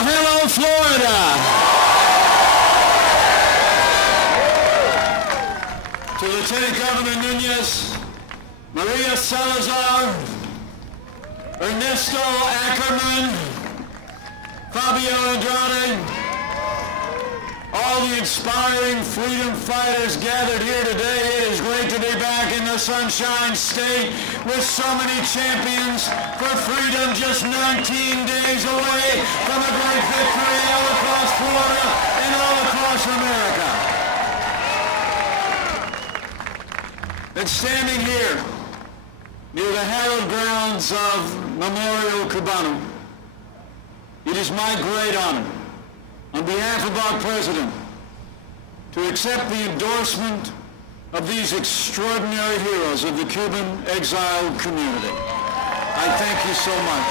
Well, hello, Florida. To Lieutenant Governor Nunez, Maria Salazar, Ernesto Ackerman, Fabio Andrade, all the inspiring freedom fighters gathered here today. It is great to be back in the Sunshine State with so many champions for freedom, just 19 days away from a great victory all across Florida and all across America. And standing here near the hallowed grounds of Memorial Cubano, it is my great honor, on behalf of our president, to accept the endorsement of these extraordinary heroes of the Cuban exiled community. I thank you so much.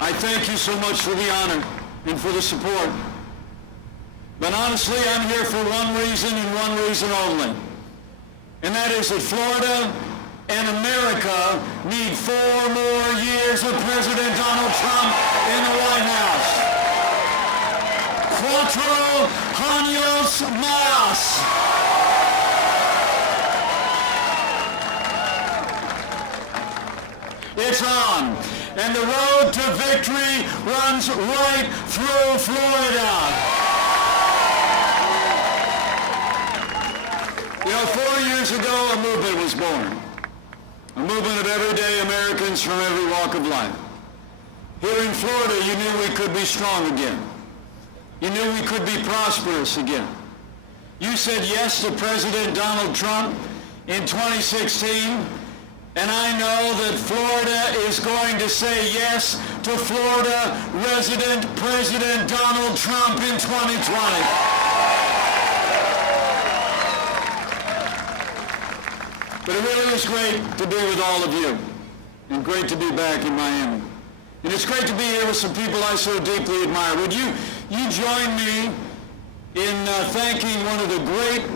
I thank you so much for the honor and for the support. But honestly, I'm here for one reason and one reason only. And that is that Florida and America need 4 more years of President Donald Trump in the White House. 4 años más. It's on. And the road to victory runs right through Florida. You know, 4 years ago, a movement was born. A movement of everyday Americans from every walk of life. Here in Florida, you knew we could be strong again. You knew we could be prosperous again. You said yes to President Donald Trump in 2016, and I know that Florida is going to say yes to Florida resident President Donald Trump in 2020. But it really is great to be with all of you, and great to be back in Miami. And it's great to be here with some people I so deeply admire. Would you join me in thanking one of the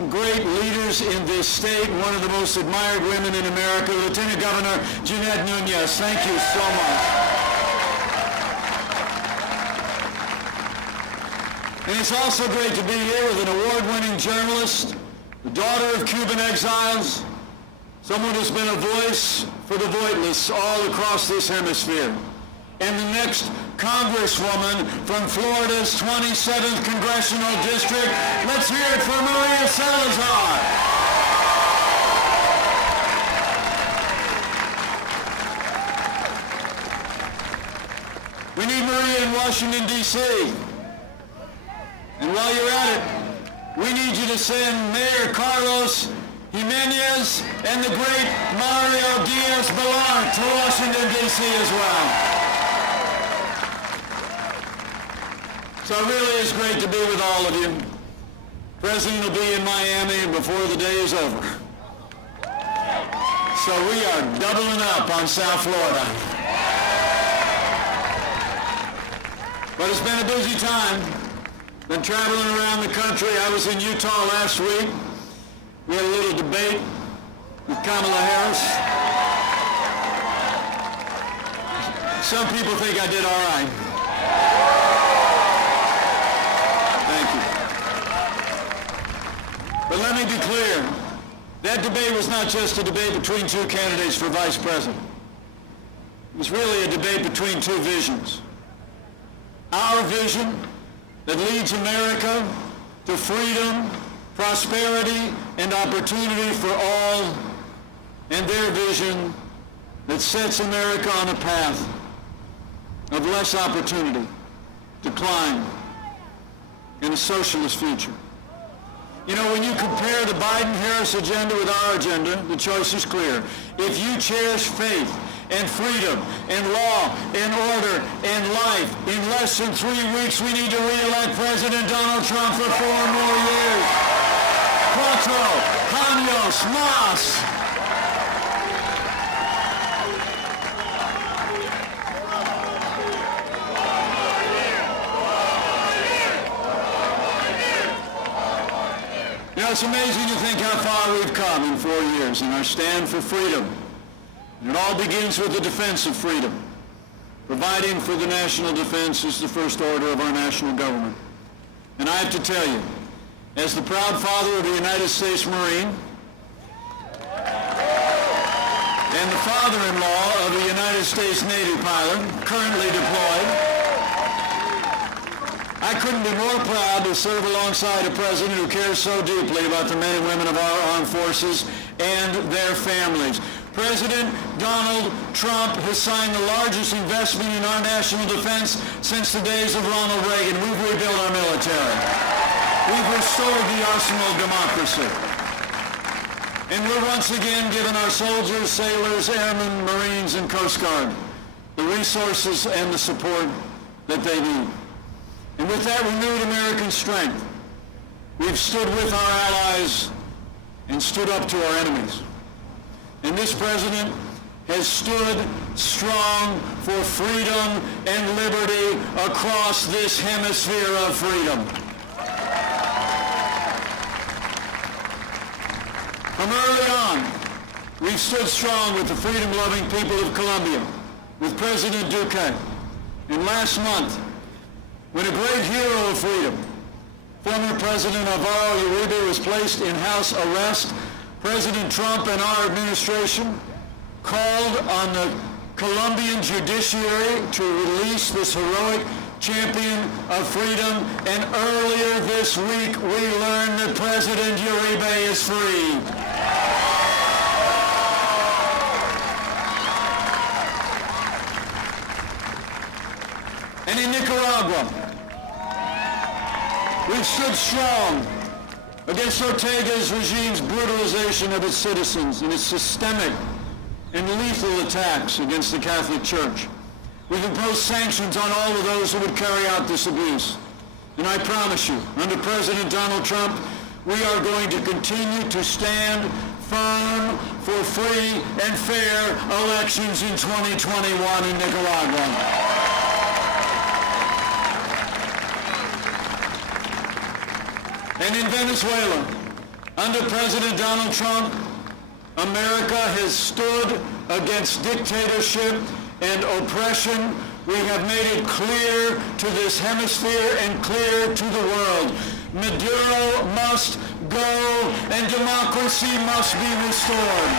great leaders in this state, one of the most admired women in America, Lieutenant Governor Jeanette Nunez. Thank you so much. And it's also great to be here with an award-winning journalist, the daughter of Cuban exiles, someone who's been a voice for the voiceless all across this hemisphere. And the next Congresswoman from Florida's 27th Congressional District. Let's hear it for Maria Salazar. We need Maria in Washington, D.C. And while you're at it, we need you to send Mayor Carlos Jimenez and the great Mario Diaz-Balart to Washington, D.C. as well. So it really is great to be with all of you. The President will be in Miami before the day is over. So we are doubling up on South Florida. But it's been a busy time. Been traveling around the country. I was in Utah last week. We had a little debate with Kamala Harris. Some people think I did all right. Thank you. But let me be clear. That debate was not just a debate between two candidates for vice president. It was really a debate between two visions. Our vision that leads America to freedom, prosperity, and opportunity for all, and their vision that sets America on a path of less opportunity, decline, and a socialist future. You know, when you compare the Biden-Harris agenda with our agenda, the choice is clear. If you cherish faith and freedom and law and order and life, in less than 3 weeks we need to re-elect President Donald Trump for 4 more years. 4 años más. You know, it's amazing to think how far we've come in 4 years in our stand for freedom. And it all begins with the defense of freedom. Providing for the national defense is the first order of our national government. And I have to tell you, as the proud father of a United States Marine and the father-in-law of a United States Navy pilot currently deployed, I couldn't be more proud to serve alongside a president who cares so deeply about the men and women of our armed forces and their families. President Donald Trump has signed the largest investment in our national defense since the days of Ronald Reagan. We've rebuilt our military. We've restored the arsenal of democracy. And we're once again giving our soldiers, sailors, airmen, Marines, and Coast Guard the resources and the support that they need. And with that renewed American strength, we've stood with our allies and stood up to our enemies. And this president has stood strong for freedom and liberty across this hemisphere of freedom. From early on, we've stood strong with the freedom-loving people of Colombia, with President Duque. And last month, when a great hero of freedom, former President Alvaro Uribe, was placed in house arrest, President Trump and our administration called on the Colombian judiciary to release this heroic champion of freedom, and earlier this week we learned that President Uribe is free. And in Nicaragua, we've stood strong against Ortega's regime's brutalization of its citizens and its systemic and lethal attacks against the Catholic Church. We've imposed sanctions on all of those who would carry out this abuse. And I promise you, under President Donald Trump, we are going to continue to stand firm for free and fair elections in 2021 in Nicaragua. And in Venezuela, under President Donald Trump, America has stood against dictatorship and oppression. We have made it clear to this hemisphere and clear to the world. Maduro must go and democracy must be restored.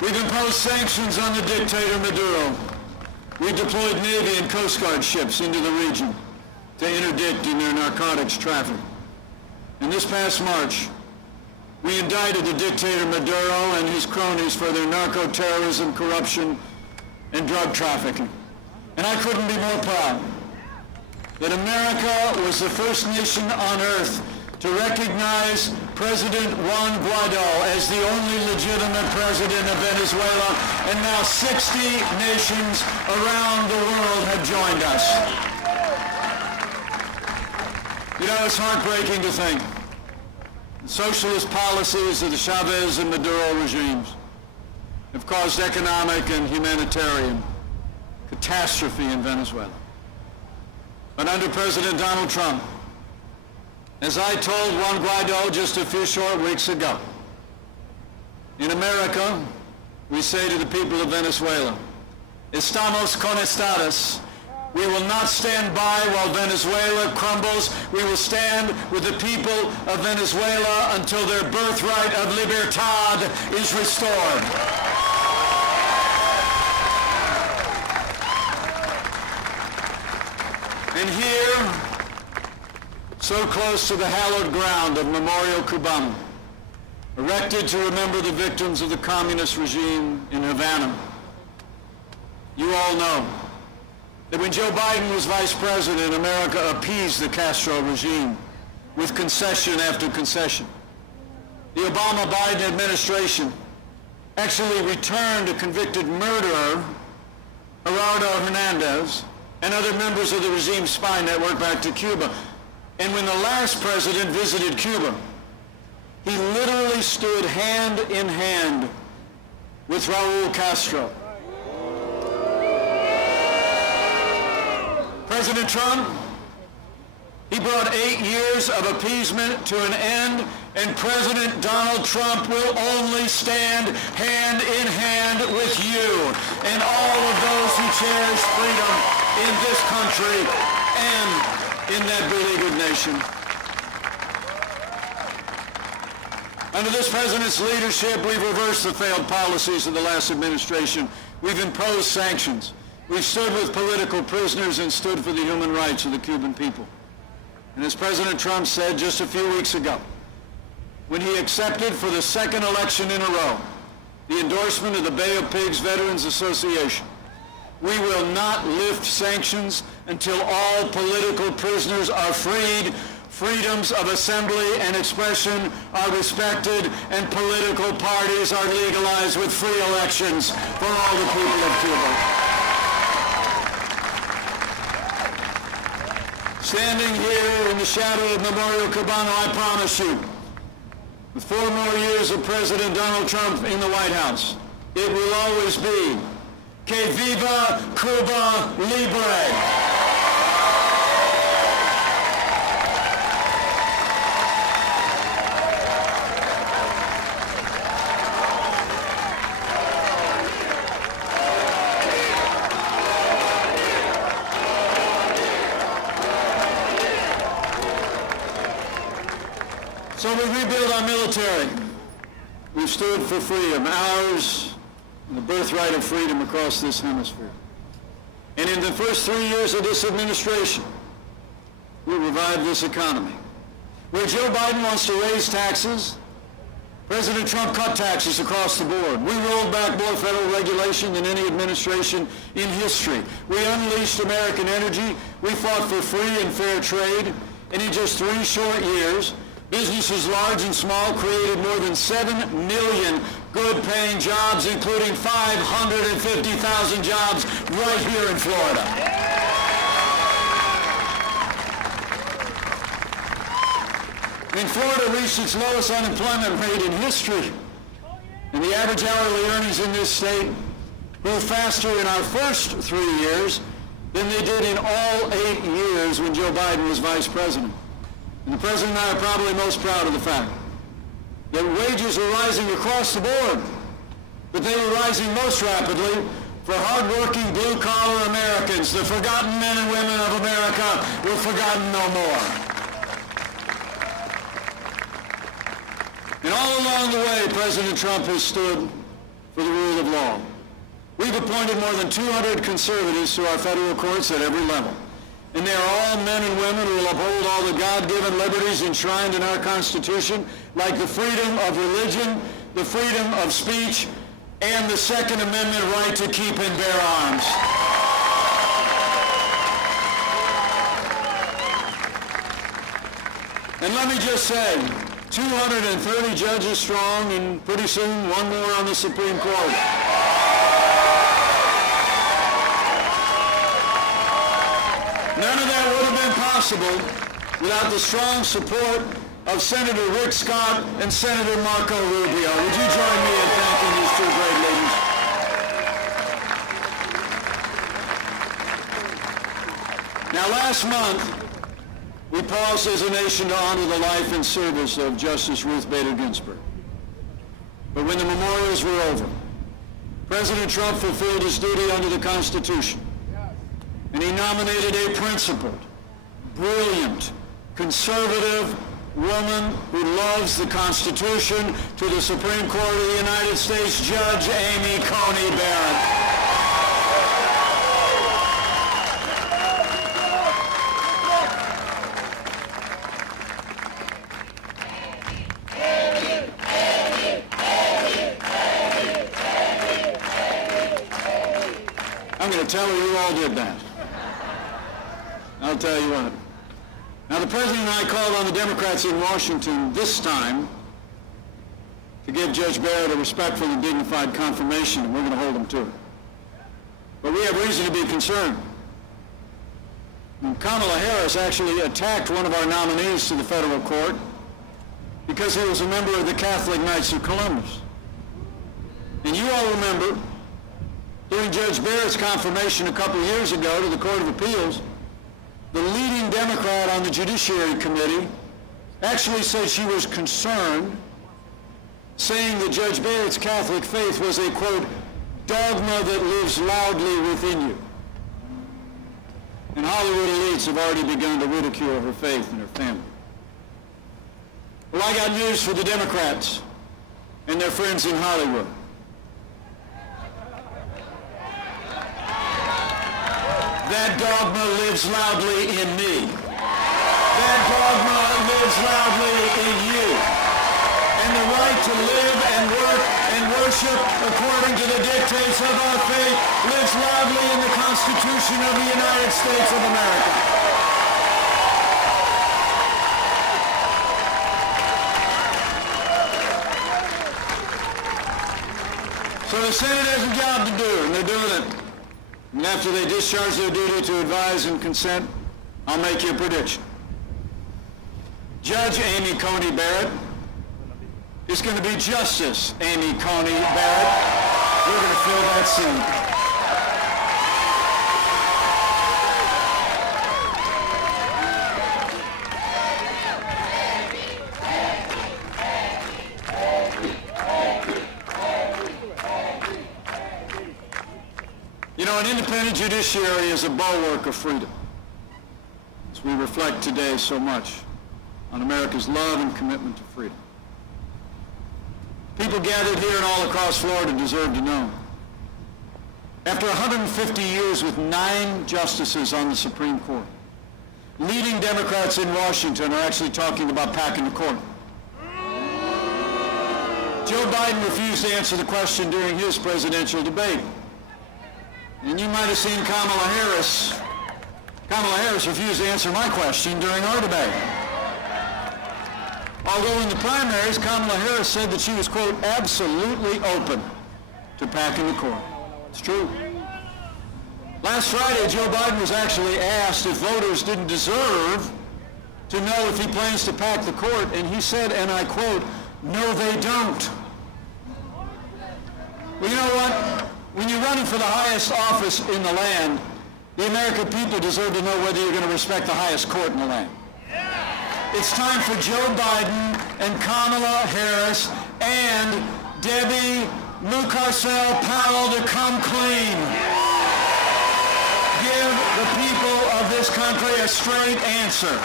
We've imposed sanctions on the dictator Maduro. We deployed Navy and Coast Guard ships into the region to interdict in their narcotics traffic. And this past March, we indicted the dictator Maduro and his cronies for their narco-terrorism, corruption, and drug trafficking. And I couldn't be more proud that America was the first nation on earth to recognize President Juan Guaido as the only legitimate president of Venezuela, and now 60 nations around the world have joined us. You know, it's heartbreaking to think the socialist policies of the Chavez and Maduro regimes have caused economic and humanitarian catastrophe in Venezuela. But under President Donald Trump, as I told Juan Guaido just a few short weeks ago, in America, we say to the people of Venezuela, estamos conectados. We will not stand by while Venezuela crumbles. We will stand with the people of Venezuela until their birthright of libertad is restored. And here, so close to the hallowed ground of Memorial Cubano, erected to remember the victims of the communist regime in Havana, you all know that when Joe Biden was vice president, America appeased the Castro regime with concession after concession. The Obama-Biden administration actually returned a convicted murderer, Gerardo Hernandez, and other members of the regime spy network back to Cuba. And when the last president visited Cuba, he literally stood hand in hand with Raul Castro. President Trump, he brought 8 years of appeasement to an end and President Donald Trump will only stand hand in hand with you and all of those who cherish freedom in this country and in that beleaguered nation. Under this president's leadership, we've reversed the failed policies of the last administration. We've imposed sanctions. We've stood with political prisoners and stood for the human rights of the Cuban people. And as President Trump said just a few weeks ago, when he accepted for the second election in a row the endorsement of the Bay of Pigs Veterans Association, we will not lift sanctions until all political prisoners are freed, freedoms of assembly and expression are respected, and political parties are legalized with free elections for all the people of Cuba. Standing here in the shadow of Memorial Cubano, I promise you, with 4 more years of President Donald Trump in the White House, it will always be Que viva Cuba Libre! So we rebuild our military. We've stood for freedom, ours, and the birthright of freedom across this hemisphere. And in the first 3 years of this administration, we revived this economy. Where Joe Biden wants to raise taxes, President Trump cut taxes across the board. We rolled back more federal regulation than any administration in history. We unleashed American energy. We fought for free and fair trade. And in just 3 short years, businesses large and small created more than 7 million good-paying jobs, including 550,000 jobs right here in Florida. Florida reached its lowest unemployment rate in history, and the average hourly earnings in this state grew faster in our first 3 years than they did in all 8 years when Joe Biden was vice president. And the president and I are probably most proud of the fact that wages were rising across the board, but they were rising most rapidly for hardworking blue-collar Americans. The forgotten men and women of America were forgotten no more. And all along the way, President Trump has stood for the rule of law. We've appointed more than 200 conservatives to our federal courts at every level. And they are all men and women who will uphold all the God-given liberties enshrined in our Constitution, like the freedom of religion, the freedom of speech, and the Second Amendment right to keep and bear arms. And let me just say, 230 judges strong, and pretty soon one more on the Supreme Court. None of that would have been possible without the strong support of Senator Rick Scott and Senator Marco Rubio. Would you join me in thanking these two great leaders? Now, last month, we paused as a nation to honor the life and service of Justice Ruth Bader Ginsburg. But when the memorials were over, President Trump fulfilled his duty under the Constitution. And he nominated a principled, brilliant, conservative woman who loves the Constitution to the Supreme Court of the United States, Judge Amy Coney Barrett. I'm going to tell her you all did that. I'll tell you what. Now, the President and I called on the Democrats in Washington this time to give Judge Barrett a respectful and dignified confirmation, and we're going to hold him to it. But we have reason to be concerned. And Kamala Harris actually attacked one of our nominees to the federal court because he was a member of the Catholic Knights of Columbus. And you all remember, during Judge Barrett's confirmation a couple years ago to the Court of Appeals, the leading Democrat on the Judiciary Committee actually said she was concerned, saying that Judge Barrett's Catholic faith was a, quote, dogma that lives loudly within you. And Hollywood elites have already begun to ridicule her faith and her family. Well, I got news for the Democrats and their friends in Hollywood. That dogma lives loudly in me. That dogma lives loudly in you. And the right to live and work and worship according to the dictates of our faith lives loudly in the Constitution of the United States of America. So the Senate has a job to do, and they're doing it. And after they discharge their duty to advise and consent, I'll make you a prediction. Judge Amy Coney Barrett is going to be Justice Amy Coney Barrett. We're going to fill that seat. You know, an independent judiciary is a bulwark of freedom, as we reflect today so much on America's love and commitment to freedom. People gathered here and all across Florida deserve to know. After 150 years with 9 justices on the Supreme Court, leading Democrats in Washington are actually talking about packing the court. Joe Biden refused to answer the question during his presidential debate. And you might have seen Kamala Harris. Kamala Harris refused to answer my question during our debate. Although in the primaries, Kamala Harris said that she was, quote, absolutely open to packing the court. It's true. Last Friday, Joe Biden was actually asked if voters didn't deserve to know if he plans to pack the court, and he said, and I quote, no, they don't. Well, you know what? When you're running for the highest office in the land, the American people deserve to know whether you're going to respect the highest court in the land. It's time for Joe Biden and Kamala Harris and Debbie Mucarsel-Powell to come clean. Give the people of this country a straight answer.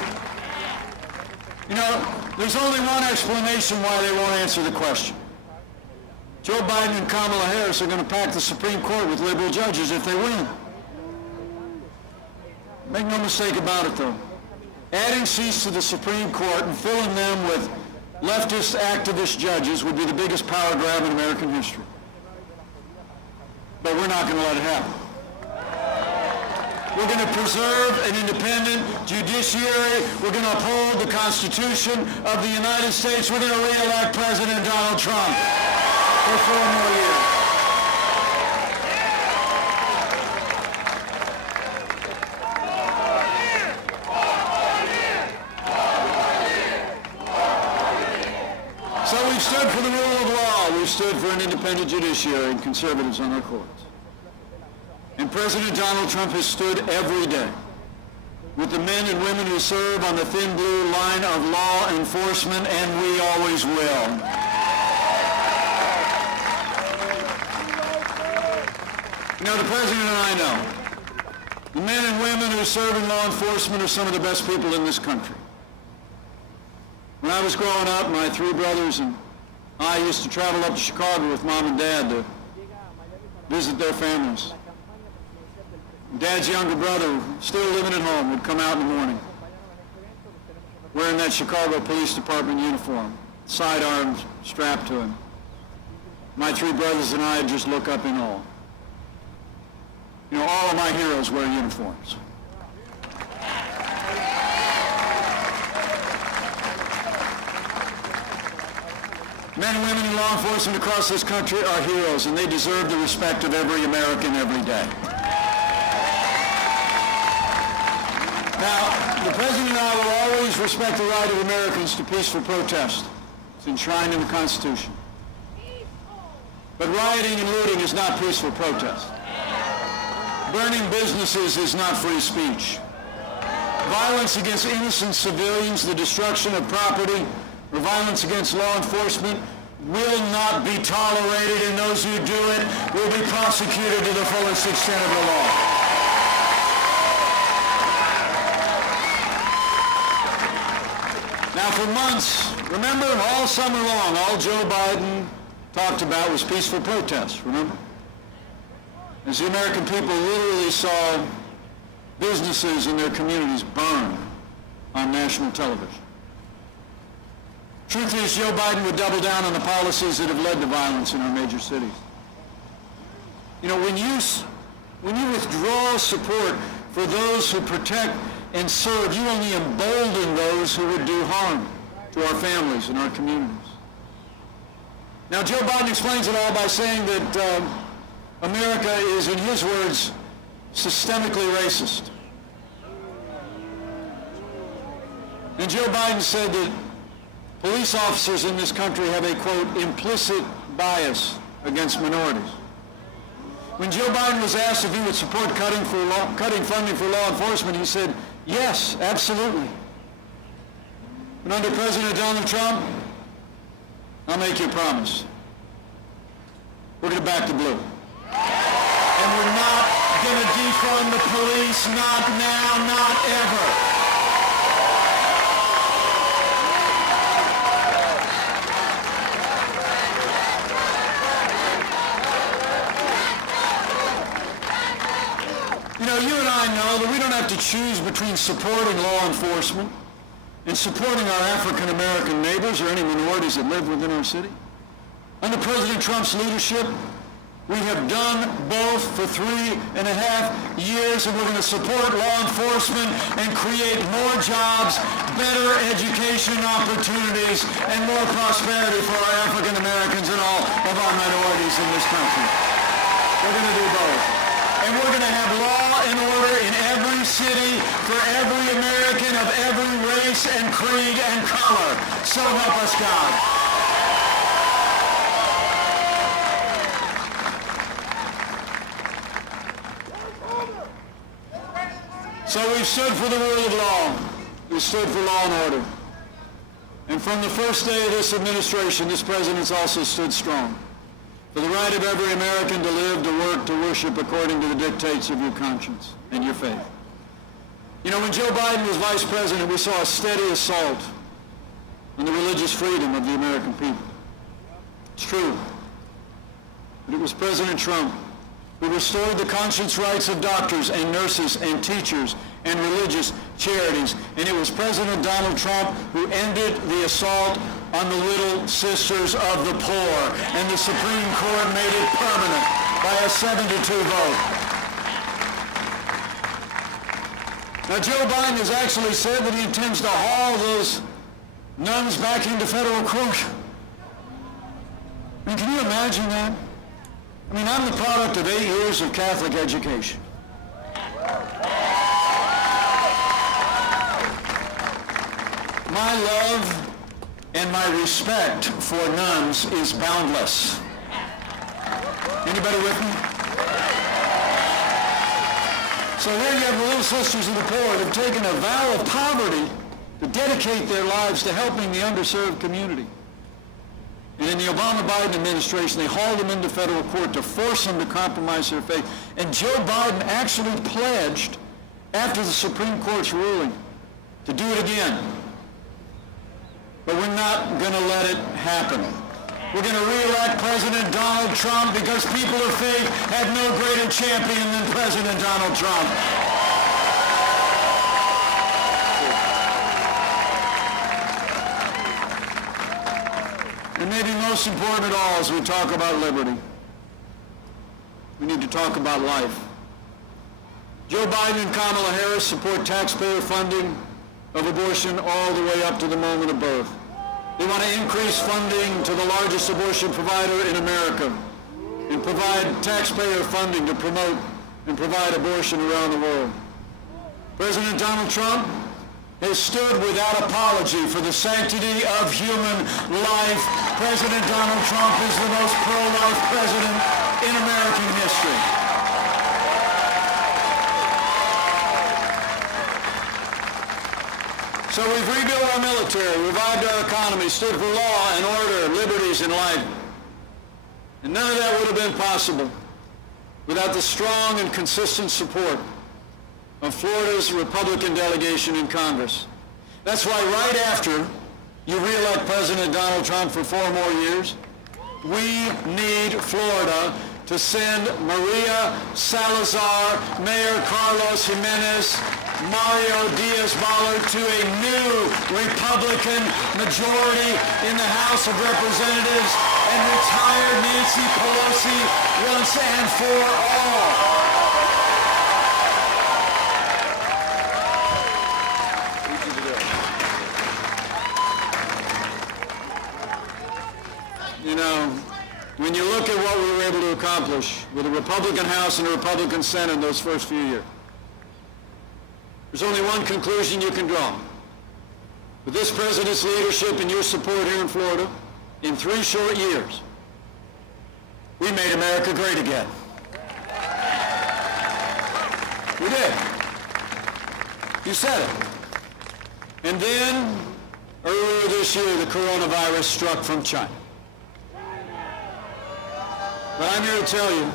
You know, there's only one explanation why they won't answer the question. Joe Biden and Kamala Harris are going to pack the Supreme Court with liberal judges if they win. Make no mistake about it, though. Adding seats to the Supreme Court and filling them with leftist activist judges would be the biggest power grab in American history. But we're not going to let it happen. We're going to preserve an independent judiciary. We're going to uphold the Constitution of the United States. We're going to re-elect President Donald Trump for 4 more years. So we've stood for the rule of law. We've stood for an independent judiciary and conservatives on our courts. And President Donald Trump has stood every day with the men and women who serve on the thin blue line of law enforcement, and we always will. Now, the President and I know the men and women who serve in law enforcement are some of the best people in this country. When I was growing up, my 3 brothers and I used to travel up to Chicago with Mom and Dad to visit their families. Dad's younger brother, still living at home, would come out in the morning wearing that Chicago Police Department uniform, sidearms strapped to him. My 3 brothers and I would just look up in awe. You know, all of my heroes wear uniforms. Men and women in law enforcement across this country are heroes, and they deserve the respect of every American every day. Now, the President and I will always respect the right of Americans to peaceful protest. It's enshrined in the Constitution. But rioting and looting is not peaceful protest. Burning businesses is not free speech. violence against innocent civilians, the destruction of property, or violence against law enforcement will not be tolerated, and those who do it will be prosecuted to the fullest extent of the law. Now for months, remember, all summer long, all Joe Biden talked about was peaceful protests, remember? As the American people literally saw businesses in their communities burn on national television. Truth is, Joe Biden would double down on the policies that have led to violence in our major cities. You know, when you withdraw support for those who protect and serve, you only embolden those who would do harm to our families and our communities. Now, Joe Biden explains it all by saying that America is, in his words, systemically racist. And Joe Biden said that police officers in this country have a, quote, implicit bias against minorities. When Joe Biden was asked if he would support cutting funding for law enforcement, he said, yes, absolutely. And under President Donald Trump, I'll make you a promise. We're going to back the blue. And we're not going to defund the police, not now, not ever. You know, you and I know that we don't have to choose between supporting law enforcement and supporting our African-American neighbors or any minorities that live within our city. Under President Trump's leadership, we have done both for 3.5 years, and we're going to support law enforcement and create more jobs, better education opportunities, and more prosperity for our African Americans and all of our minorities in this country. We're going to do both. And we're going to have law and order in every city for every American of every race and creed and color. So help us God. So we've stood for the rule of law. We've stood for law and order. And from the first day of this administration, this president's also stood strong for the right of every American to live, to work, to worship according to the dictates of your conscience and your faith. You know, when Joe Biden was vice president, we saw a steady assault on the religious freedom of the American people. It's true. But it was President Trump who restored the conscience rights of doctors and nurses and teachers and religious charities. And it was President Donald Trump who ended the assault on the little sisters of the poor. And the Supreme Court made it permanent by a 7-2 vote. Now, Joe Biden has actually said that he intends to haul those nuns back into federal court. I mean, can you imagine that? I mean, I'm the product of 8 years of Catholic education. My love and my respect for nuns is boundless. Anybody with me? So here you have the little sisters of the poor that have taken a vow of poverty to dedicate their lives to helping the underserved community. And in the Obama-Biden administration, they hauled them into federal court to force them to compromise their faith. And Joe Biden actually pledged, after the Supreme Court's ruling, to do it again. But we're not going to let it happen. We're going to re-elect President Donald Trump because people of faith have no greater champion than President Donald Trump. And maybe most important of all, as we talk about liberty, we need to talk about life. Joe Biden and Kamala Harris support taxpayer funding of abortion all the way up to the moment of birth. They want to increase funding to the largest abortion provider in America and provide taxpayer funding to promote and provide abortion around the world. President Donald Trump has stood without apology for the sanctity of human life. President Donald Trump is the most pro-life president in American history. our military, revived our economy, stood for law and order, liberties, and life. And none of that would have been possible without the strong and consistent support of Florida's Republican delegation in Congress. That's why right after you re-elect President Donald Trump for 4 more years, we need Florida to send Maria Salazar, Mayor Carlos Jimenez, Mario Diaz-Balart to a new Republican majority in the House of Representatives and retire Nancy Pelosi once and for all. You know, when you look at what we were able to accomplish with a Republican House and a Republican Senate in those first few years, there's only one conclusion you can draw. With this president's leadership and your support here in Florida, in 3 short years, we made America great again. We did. You said it. And then, earlier this year, the coronavirus struck from China. But I'm here to tell you,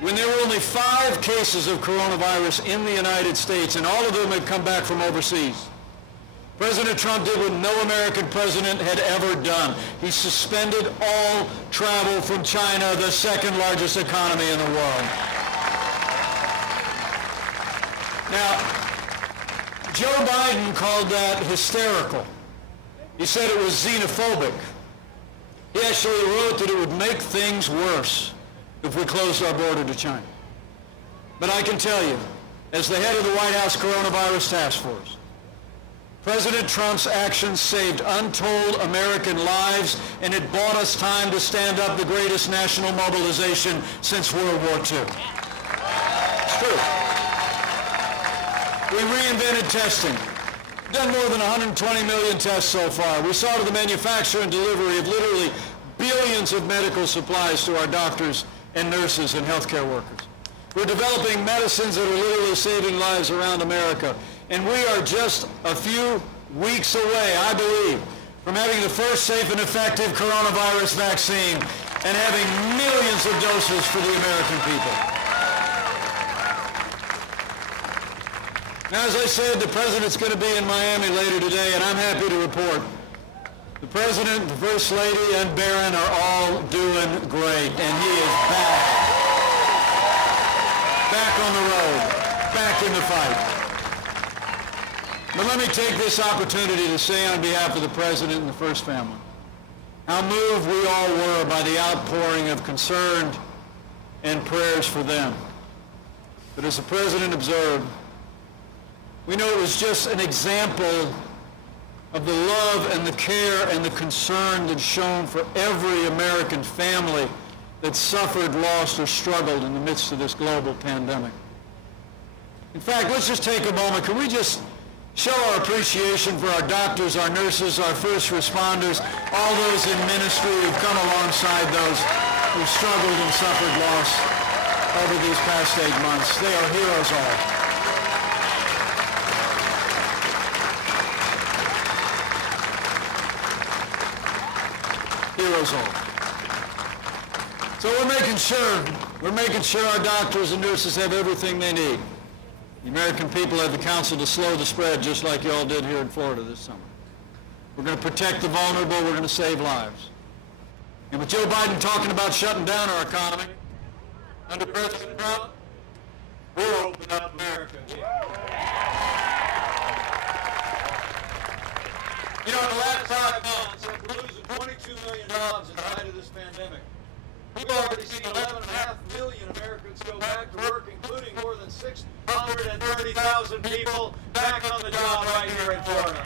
when there were only 5 cases of coronavirus in the United States, and all of them had come back from overseas, President Trump did what no American president had ever done. He suspended all travel from China, the 2nd largest economy in the world. Now, Joe Biden called that hysterical. He said it was xenophobic. He actually wrote that it would make things worse if we closed our border to China. But I can tell you, as the head of the White House Coronavirus Task Force, President Trump's actions saved untold American lives, and it bought us time to stand up the greatest national mobilization since World War II. It's true. We reinvented testing. Done more than 120 million tests so far. We saw to the manufacture and delivery of literally billions of medical supplies to our doctors and nurses and healthcare workers. We're developing medicines that are literally saving lives around America. And we are just a few weeks away, I believe, from having the first safe and effective coronavirus vaccine and having millions of doses for the American people. Now, as I said, the president's going to be in Miami later today, and I'm happy to report the president, the first lady, and Barron are all doing great, and he is back on the road, back in the fight. But let me take this opportunity to say on behalf of the president and the First Family how moved we all were by the outpouring of concern and prayers for them. But as the president observed, we know it was just an example of the love and the care and the concern that's shown for every American family that suffered, lost, or struggled in the midst of this global pandemic. In fact, let's just take a moment. Can we just show our appreciation for our doctors, our nurses, our first responders, all those in ministry who've come alongside those who've struggled and suffered loss over these past 8 months. They are heroes all. Heroes all. So we're making sure our doctors and nurses have everything they need. The American people have the counsel to slow the spread, just like you all did here in Florida this summer. We're going to protect the vulnerable. We're going to save lives. And with Joe Biden talking about shutting down our economy, under President Trump, we're opening up America here. You know, in the last 5 months, we're losing 22 million jobs in the height of this pandemic. We've already seen 11.5 million Americans go back to work, including more than 630,000 people back on the job right here in Florida.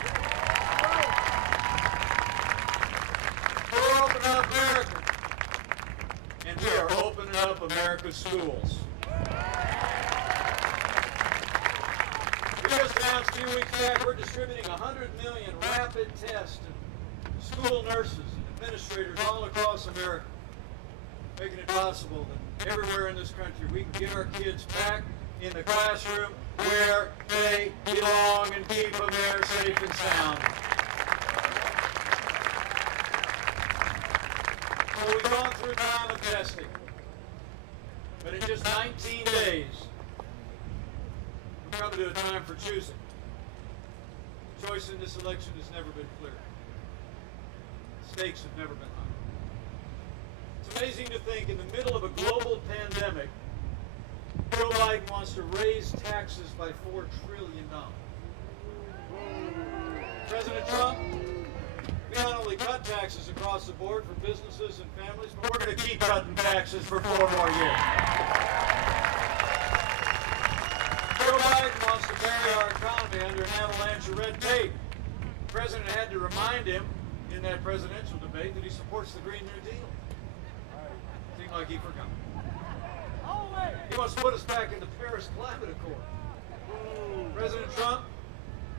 We're opening up America, and we are opening up America's schools. We just announced a few weeks back we're distributing 100 million rapid tests to school nurses and administrators all across America, making it possible that everywhere in this country we can get our kids back in the classroom where they belong and keep them there safe and sound. So we've gone through time of testing, but in just 19 days, we're coming to a time for choosing. The choice in this election has never been clearer. The stakes have never been higher. It's amazing to think in the middle of a global pandemic, Joe Biden wants to raise taxes by $4 trillion. President Trump, we not only cut taxes across the board for businesses and families, but we're going to keep cutting taxes for 4 more years. Joe Biden wants to bury our economy under an avalanche of red tape. The president had to remind him in that presidential debate that he supports the Green New Deal. Seemed like he forgot. He wants to put us back in the Paris Climate Accord. President Trump,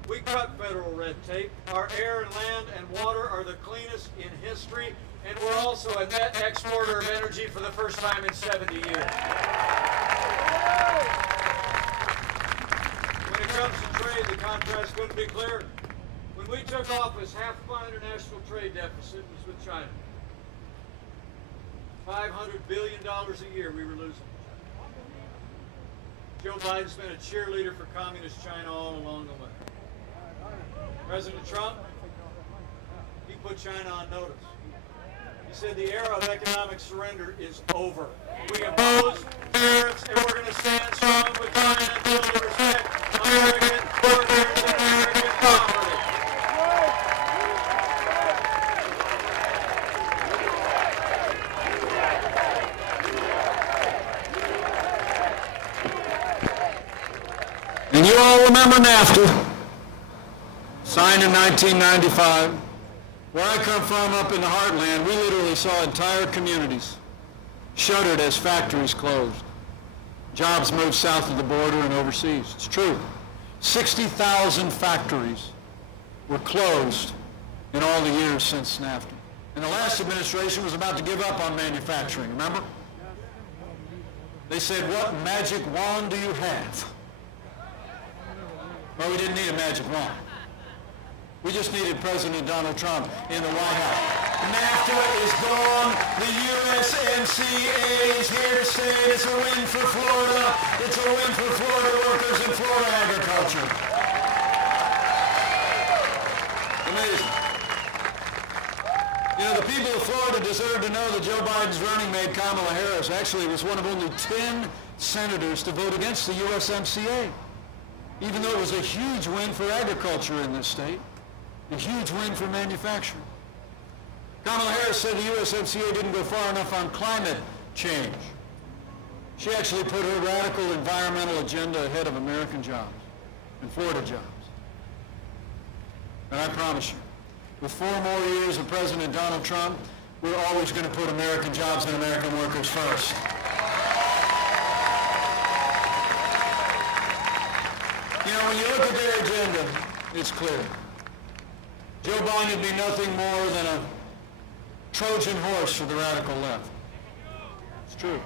we cut federal red tape. Our air and land and water are the cleanest in history, and we're also a net exporter of energy for the first time in 70 years. When it comes to trade, the contrast couldn't be clearer. When we took office, half of our international trade deficit was with China. $500 billion a year we were losing. Joe Biden's been a cheerleader for communist China all along the way. President Trump, he put China on notice. He said the era of economic surrender is over. We impose tariffs and we're going to stand strong with China until we respect American workers and American property. And you all remember NAFTA, signed in 1995. Where I come from, up in the heartland, we literally saw entire communities shuttered as factories closed. Jobs moved south of the border and overseas. It's true. 60,000 factories were closed in all the years since NAFTA. And the last administration was about to give up on manufacturing, remember? They said, "What magic wand do you have?" Well, we didn't need a magic wand. We just needed President Donald Trump in the White House. NAFTA is gone. The USMCA is here to stay. It's a win for Florida. It's a win for Florida workers and Florida agriculture. Amazing. You know, the people of Florida deserve to know that Joe Biden's running mate, Kamala Harris, actually was one of only 10 senators to vote against the USMCA. Even though it was a huge win for agriculture in this state, a huge win for manufacturing. Kamala Harris said the USMCA didn't go far enough on climate change. She actually put her radical environmental agenda ahead of American jobs and Florida jobs. And I promise you, with 4 more years of President Donald Trump, we're always going to put American jobs and American workers first. You know, when you look at their agenda, it's clear. Joe Biden would be nothing more than a Trojan horse for the radical left. It's true.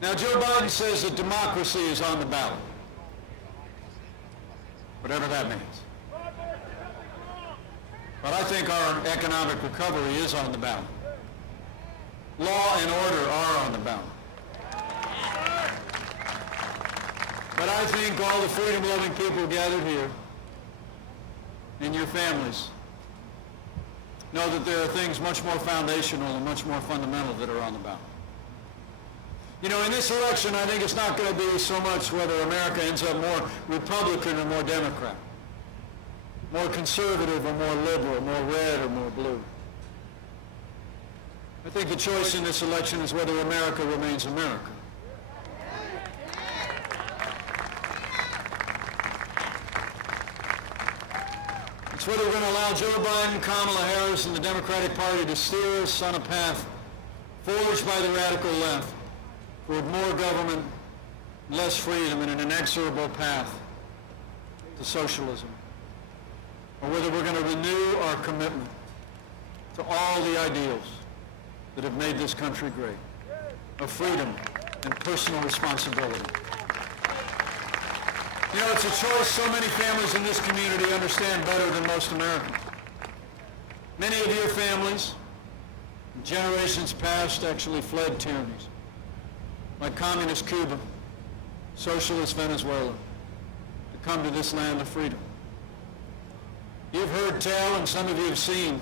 Now, Joe Biden says that democracy is on the ballot. Whatever that means. But I think our economic recovery is on the ballot. Law and order are on the ballot. But I think all the freedom-loving people gathered here and your families know that there are things much more foundational and much more fundamental that are on the ballot. You know, in this election, I think it's not going to be so much whether America ends up more Republican or more Democrat, more conservative or more liberal, more red or more blue. I think the choice in this election is whether America remains America. It's whether we're going to allow Joe Biden, Kamala Harris, and the Democratic Party to steer us on a path forged by the radical left toward more government, less freedom, and an inexorable path to socialism. Or whether we're going to renew our commitment to all the ideals that have made this country great, of freedom and personal responsibility, You know, it's a choice so many families in this community understand better than most Americans. Many of your families, in generations past, actually fled tyrannies, like communist Cuba, socialist Venezuela, to come to this land of freedom. You've heard tell, and some of you have seen,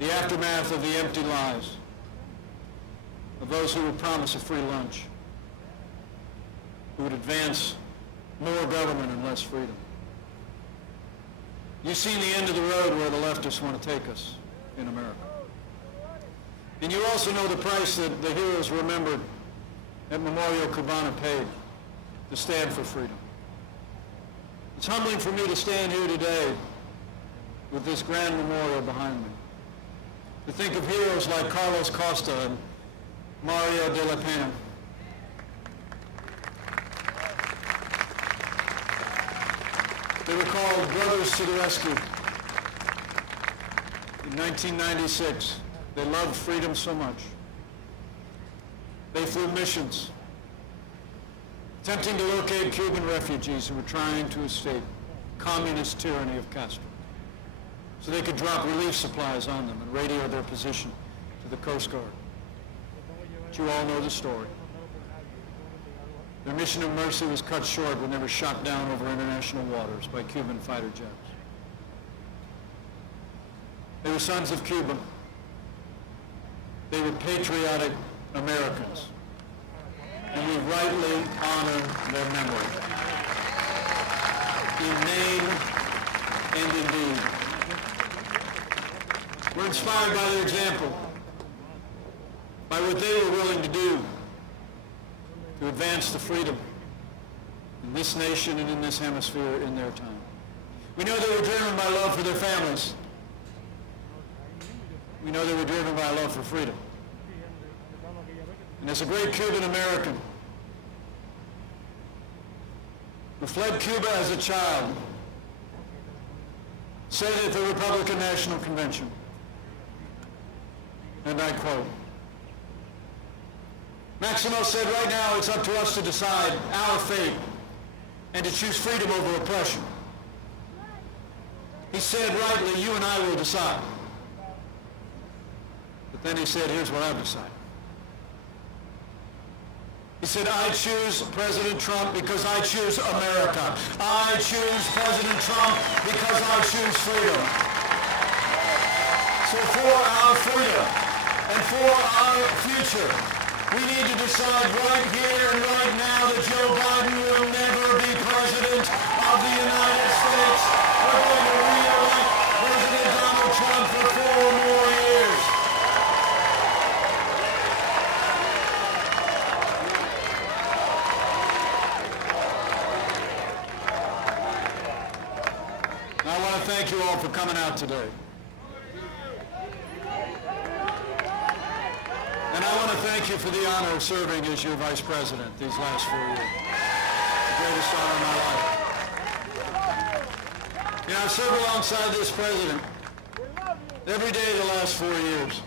the aftermath of the empty lies of those who would promise a free lunch, who would advance more government and less freedom. You've seen the end of the road where the leftists want to take us in America. And you also know the price that the heroes remembered at Memorial Cubana paid to stand for freedom. It's humbling for me to stand here today with this grand memorial behind me, to think of heroes like Carlos Costa and Mario de la Pena. They were called Brothers to the Rescue. In 1996, they loved freedom so much. They flew missions, attempting to locate Cuban refugees who were trying to escape communist tyranny of Castro, so they could drop relief supplies on them and radio their position to the Coast Guard. But you all know the story. Their mission of mercy was cut short when they were shot down over international waters by Cuban fighter jets. They were sons of Cuba. They were patriotic Americans, and we rightly honor their memory, in name and in deed. We're inspired by their example, by what they were willing to do to advance the freedom in this nation and in this hemisphere in their time. We know they were driven by love for their families. We know they were driven by love for freedom. And as a great Cuban American who fled Cuba as a child, said at the Republican National Convention, and I quote, Maximo said, right now it's up to us to decide our fate and to choose freedom over oppression. He said, rightly, you and I will decide. But then he said, here's what I've decided. He said, I choose President Trump because I choose America. I choose President Trump because I choose freedom. So for our freedom and for our future, we need to decide right here and right now that Joe Biden will never be president of the United States. We're going to re-elect President Donald Trump for 4 more years. I want to thank you all for coming out today. And I want to thank you for the honor of serving as your vice president these last 4 years. The greatest honor of my life. You know, I've served alongside this president every day the last 4 years.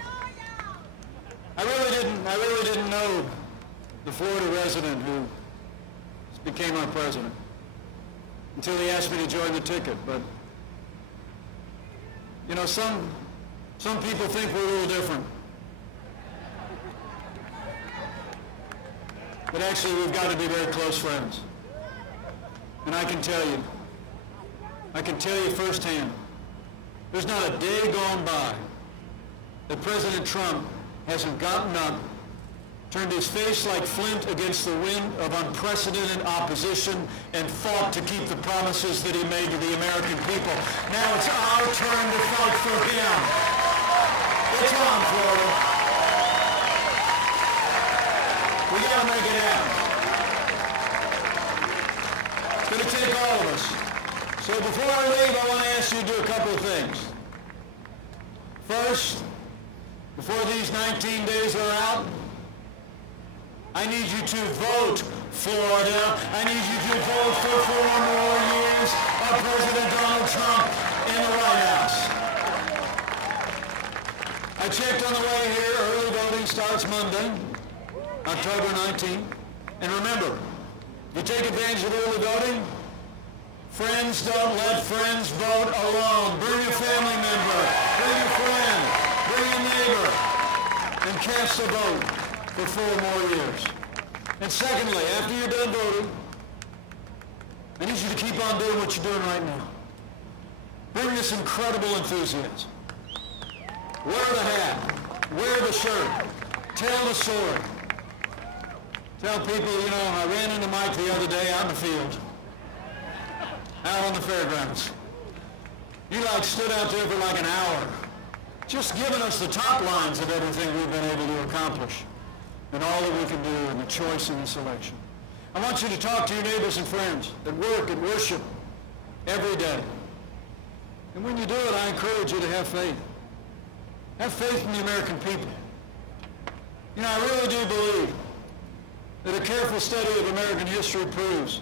I really didn't know the Florida resident who became our president until he asked me to join the ticket. But you know, some people think we're a little different. But actually, we've got to be very close friends. And I can tell you firsthand, there's not a day gone by that President Trump hasn't gotten up, turned his face like flint against the wind of unprecedented opposition, and fought to keep the promises that he made to the American people. Now it's our turn to fight for him. It's on, Florida. We got to make it happen. It's going to take all of us. So before I leave, I want to ask you to do a couple of things. First, before these 19 days are out, I need you to vote, Florida. I need you to vote for 4 more years of President Donald Trump in the White House. I checked on the way here. Early voting starts Monday, October 19th. And remember, You take advantage of early voting? Friends, don't let friends vote alone. Bring a family member, bring a friend, bring a neighbor, and cast a vote for 4 more years. And secondly, after you're done voting, I need you to keep on doing what you're doing right now. Bring this incredible enthusiasm. Wear the hat, wear the shirt, tell the story. Tell people, you know, I ran into Mike the other day out in the field, out on the fairgrounds. You stood out there for like an hour, just giving us the top lines of everything we've been able to accomplish and all that we can do in the choice in this election. I want you to talk to your neighbors and friends at work, at worship, every day. And when you do it, I encourage you to have faith. Have faith in the American people. You know, I really do believe that a careful study of American history proves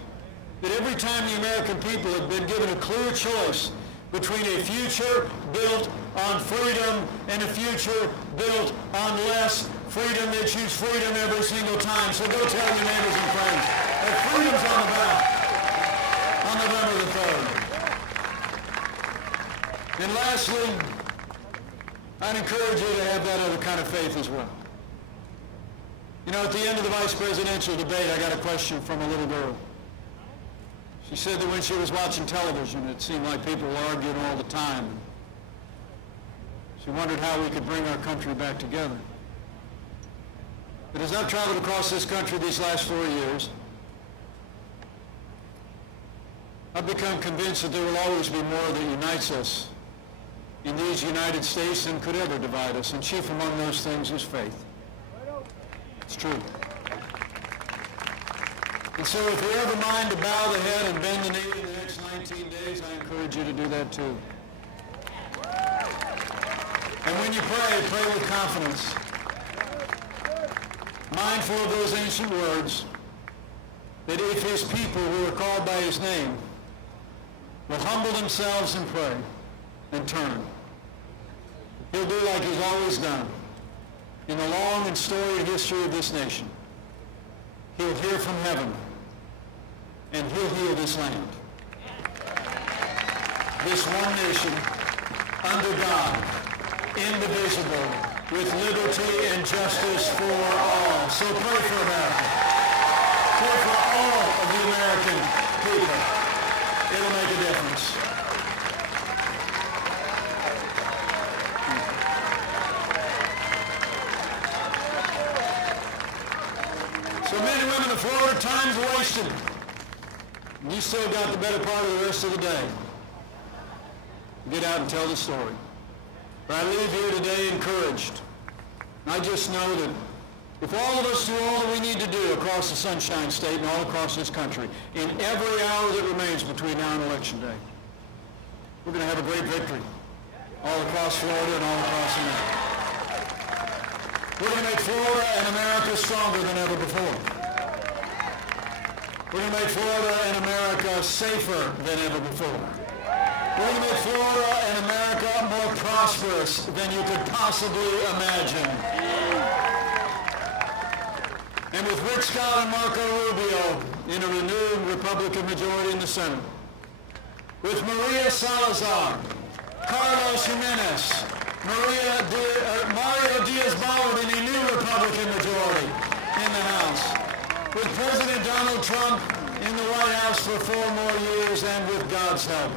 that every time the American people have been given a clear choice between a future built on freedom and a future built on less freedom, they choose freedom every single time. So go tell your neighbors and friends that freedom's on the ballot on November the 3rd. And lastly, I'd encourage you to have that other kind of faith as well. You know, at the end of the vice presidential debate, I got a question from a little girl. She said that when she was watching television, it seemed like people were arguing all the time. She wondered how we could bring our country back together. But as I've traveled across this country these last 4 years, I've become convinced that there will always be more that unites us in these United States than could ever divide us. And chief among those things is faith. It's true. And so if you have a mind to bow the head and bend the knee in the next 19 days, I encourage you to do that too. And when you pray, pray with confidence, mindful of those ancient words, that if his people who are called by his name will humble themselves and pray and turn, he'll do like he's always done in the long and storied history of this nation. He'll hear from heaven, and he'll heal this land. This one nation, under God, indivisible, with liberty and justice for all. So pray for America. Pray for all of the American people. It'll make a difference. So men and women of Florida, time's wasted. And you still got the better part of the rest of the day. Get out and tell the story. But I leave here today encouraged. I just know that if all of us do all that we need to do across the Sunshine State and all across this country, in every hour that remains between now and Election Day, we're going to have a great victory all across Florida and all across America. We're going to make Florida and America stronger than ever before. We're going to make Florida and America safer than ever before. We're going to make Florida and America more prosperous than you could possibly imagine. And with Rick Scott and Marco Rubio in a renewed Republican majority in the Senate, with Maria Salazar, Carlos Jimenez, Mario Diaz-Balart in a new Republican majority in the House, with President Donald Trump in the White House for 4 more years, and with God's help,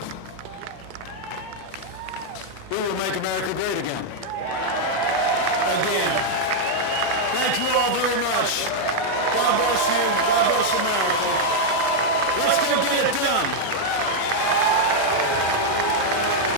we will make America great again. Again. Thank you all very much. God bless you. God bless America.